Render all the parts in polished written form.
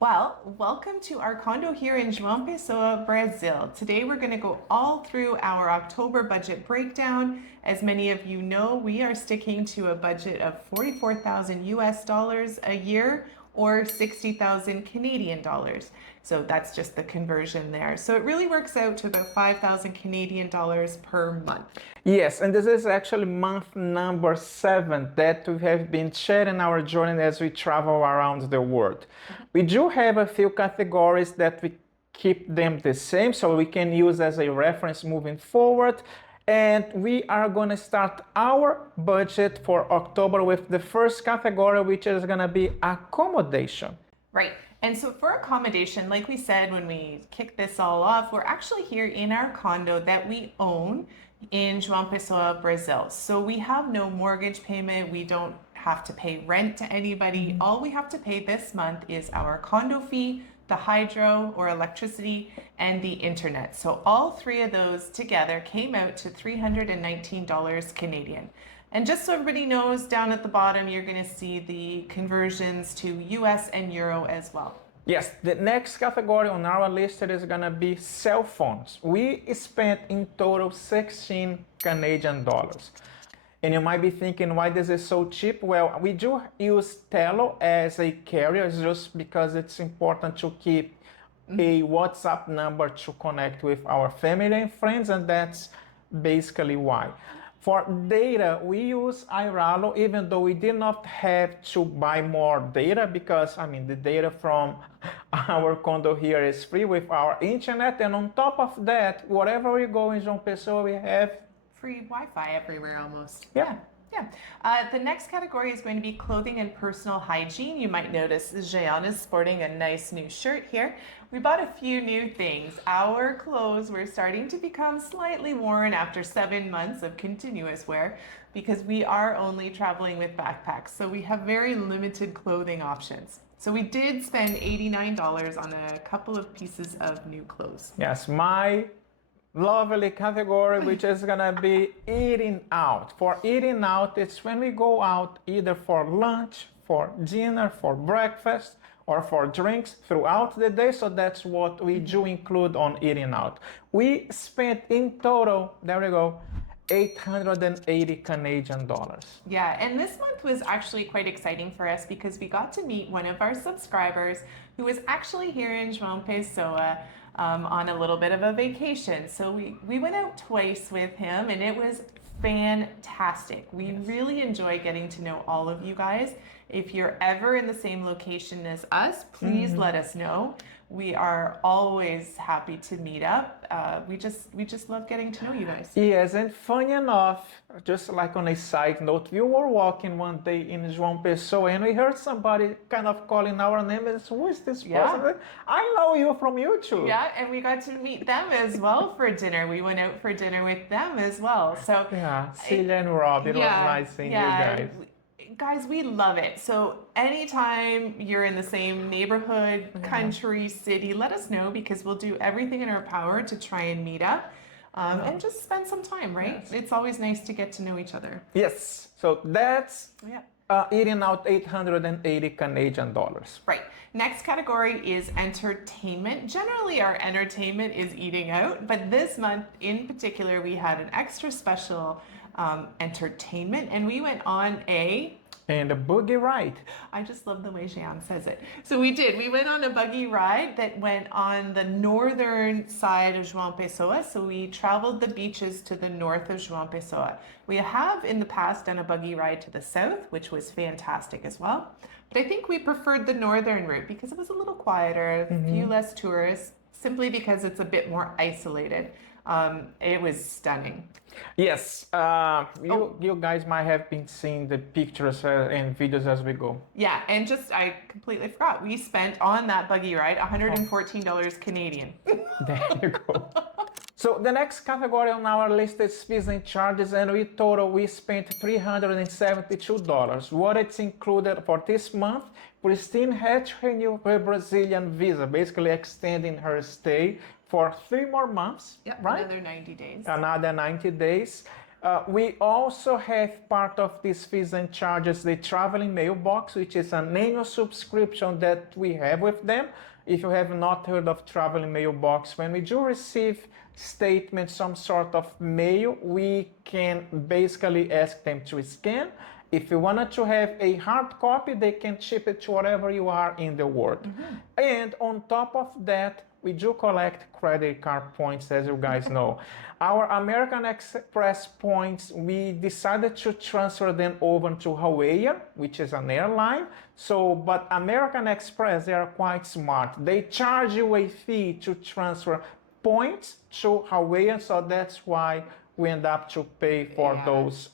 Well, welcome to our condo here in Joao Pessoa, Brazil. Today we're going to go all through our October budget breakdown. As many of you know, we are sticking to a budget of 44,000 US dollars a year or 60,000 Canadian dollars. So that's just the conversion there. So it really works out to about 5,000 Canadian dollars per month. Yes, and this is actually month number 7 that we have been sharing our journey as we travel around the world. We do have a few categories that we keep them the same so we can use as a reference moving forward. And we are going to start our budget for October with the first category, which is going to be accommodation. Right. And so for accommodation, like we said when we kicked this all off, we're actually here in our condo that we own in Joao Pessoa, Brazil. So we have no mortgage payment. We don't have to pay rent to anybody. All we have to pay this month is our condo fee, the hydro or electricity, and the internet. So all three of those together came out to $319 Canadian. And just so everybody knows, down at the bottom, you're going to see the conversions to US and Euro as well. Yes, the next category on our list is going to be cell phones. We spent in total 16 Canadian dollars. And you might be thinking, why this is so cheap? Well, we do use Tello as a carrier just because it's important to keep a WhatsApp number to connect with our family and friends, and that's basically why. For data, we use Iralo, even though we did not have to buy more data because, the data from our condo here is free with our internet. And on top of that, wherever we go in João Pessoa, we have free Wi-Fi everywhere almost. Yeah. The next category is going to be clothing and personal hygiene. You might notice Jean is sporting a nice new shirt here. We bought a few new things. Our clothes were starting to become slightly worn after 7 months of continuous wear because we are only traveling with backpacks. So we have very limited clothing options. So we did spend $89 on a couple of pieces of new clothes. Yes, my lovely category, which is gonna be eating out. For eating out, it's when we go out either for lunch, for dinner, for breakfast, or for drinks throughout the day. So that's what we do include on eating out. We spent in total, there we go, 880 Canadian dollars. Yeah, and this month was actually quite exciting for us because we got to meet one of our subscribers who was actually here in Joao Pessoa on a little bit of a vacation. So we went out twice with him and it was fantastic. We really enjoy getting to know all of you guys. If you're ever in the same location as us, please let us know. We are always happy to meet up. We just love getting to know you guys. Yes, and funny enough, just like on a side note, we were walking one day in João Pessoa and we heard somebody kind of calling our name and who is this person? I know you from YouTube. Yeah, and we got to meet them as well for dinner. We went out for dinner with them as well. So yeah, Celia and Rob, it was nice seeing you guys. Guys, we love it. So anytime you're in the same neighborhood, country, city, let us know because we'll do everything in our power to try and meet up and just spend some time, right? Yes. It's always nice to get to know each other. Yes. So that's eating out 880 Canadian dollars. Right. Next category is entertainment. Generally, our entertainment is eating out, but this month in particular, we had an extra special entertainment and we went on a buggy ride. I just love the way Jean says it. So we did. We went on a buggy ride that went on the northern side of Joao Pessoa. So we traveled the beaches to the north of Joao Pessoa. We have in the past done a buggy ride to the south, which was fantastic as well. But I think we preferred the northern route because it was a little quieter, a few less tourists, simply because it's a bit more isolated. It was stunning. Yes, you guys might have been seeing the pictures and videos as we go. Yeah, and I completely forgot. We spent on that buggy ride $114 Canadian. There you go. So the next category on our list is fees and charges, and we spent $372. What it's included for this month, Christine had to renew her Brazilian visa, basically extending her stay for 3 more months. Yep, right? another 90 days. Another 90 days. We also have part of these fees and charges the traveling mailbox, which is an annual subscription that we have with them. If you have not heard of traveling mailbox, when we do receive statements, some sort of mail, we can basically ask them to scan. If you wanted to have a hard copy, they can ship it to wherever you are in the world. And on top of that, we do collect credit card points, as you guys know. Our American Express points, we decided to transfer them over to Hawaiian, which is an airline. So, but American Express, they are quite smart. They charge you a fee to transfer points to Hawaiian, so that's why we end up to pay for those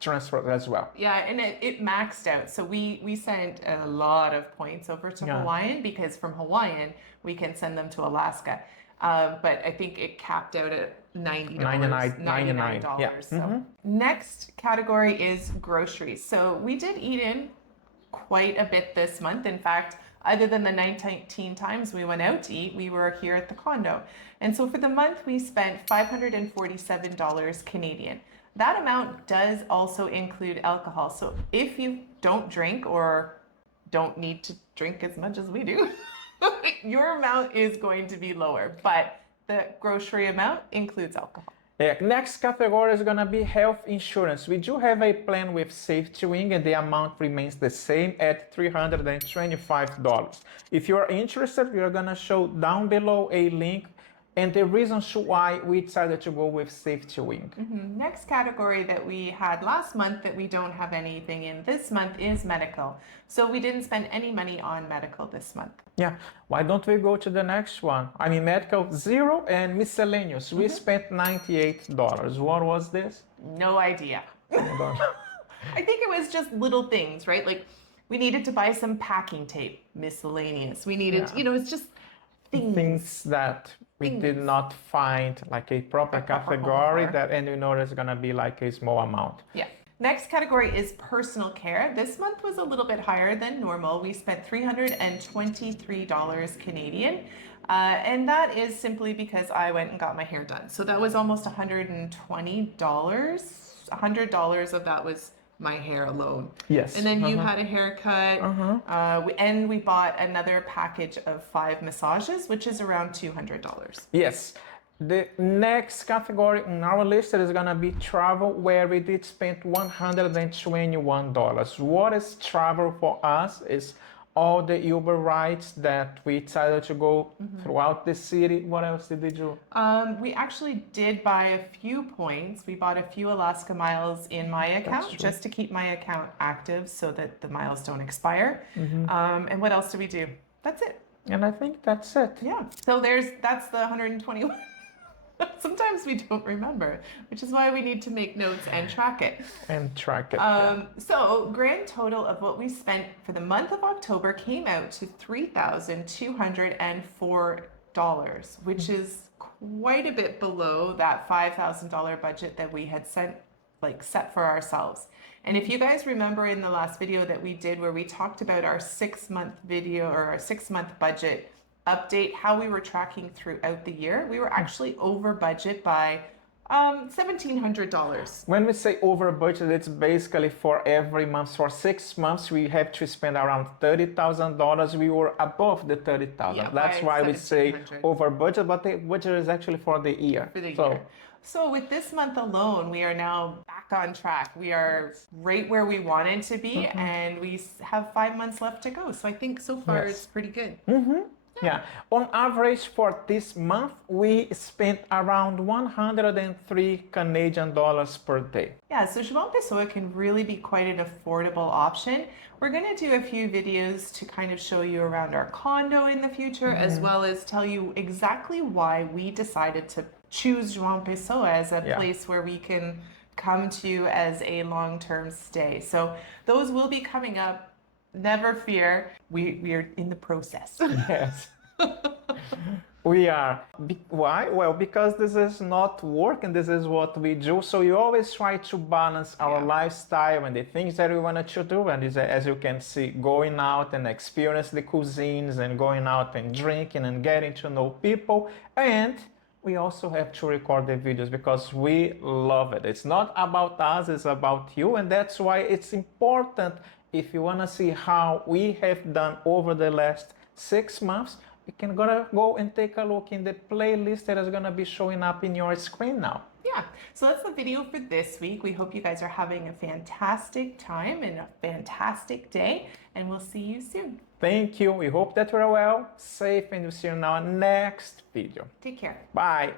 transfers as well. Yeah, and it maxed out. So we sent a lot of points over to Hawaiian, because from Hawaiian we can send them to Alaska. But I think it capped out at $99. $99. Yeah. So next category is groceries. So we did eat in quite a bit this month. In fact, other than the 19 times we went out to eat, we were here at the condo. And so for the month, we spent $547 Canadian. That amount does also include alcohol. So if you don't drink or don't need to drink as much as we do, your amount is going to be lower, but the grocery amount includes alcohol. Yeah, next category is gonna be health insurance. We do have a plan with Safety Wing and the amount remains the same at $325. If you are interested, we are gonna show down below a link and the reasons why we decided to go with Safety Wing. Next category that we had last month that we don't have anything in this month is medical. So we didn't spend any money on medical this month. Yeah, why don't we go to the next one? I mean, medical, zero, and miscellaneous. We spent $98. What was this? No idea. I think it was just little things, right? Like we needed to buy some packing tape, miscellaneous. We needed, it's just things that we did not find like a proper category that, and you know there's gonna be like a small amount. Yeah. Next category is personal care. This month was a little bit higher than normal. We spent $323 Canadian. And that is simply because I went and got my hair done. So that was almost $120. $100 of that was my hair alone. Yes. And then you had a haircut. And we bought another package of 5 massages, which is around $200. Yes. The next category on our list is gonna be travel, where we did spend $121. What is travel for us is all the Uber rides that we decided to go throughout the city. What else did we do? We actually did buy a few points. We bought a few Alaska miles in my account just to keep my account active so that the miles don't expire. And what else did we do? That's it. And I think that's it. Yeah. So that's the 121. Sometimes we don't remember, which is why we need to make notes and track it. So grand total of what we spent for the month of October came out to $3,204, which is quite a bit below that $5,000 budget that we had set for ourselves. And if you guys remember in the last video that we did where we talked about our 6-month video or our 6-month budget update, how we were tracking throughout the year, we were actually over budget by $1,700. When we say over budget, it's basically for every month. For 6 months, we have to spend around $30,000. We were above the $30,000. Yeah, that's why we say over budget, but the budget is actually for the year. For the year. So with this month alone, we are now back on track. We are right where we wanted to be, and we have 5 months left to go. So I think so far it's pretty good. Yeah, on average for this month, we spent around 103 Canadian dollars per day. Yeah, so Joao Pessoa can really be quite an affordable option. We're going to do a few videos to kind of show you around our condo in the future, as well as tell you exactly why we decided to choose Joao Pessoa as a place where we can come to as a long-term stay. So those will be coming up. Never fear, we are in the process. Yes. We are. Why? Well, because this is not work and this is what we do. So you always try to balance our lifestyle and the things that we wanted to do. And as you can see, going out and experience the cuisines and going out and drinking and getting to know people and we also have to record the videos because we love it. It's not about us, it's about you, and that's why it's important. If you want to see how we have done over the last 6 months, you can go and take a look in the playlist that is going to be showing up in your screen now. Yeah, so that's the video for this week. We hope you guys are having a fantastic time and a fantastic day, and we'll see you soon. Thank you. We hope that you're well, safe, and we'll see you in our next video. Take care. Bye.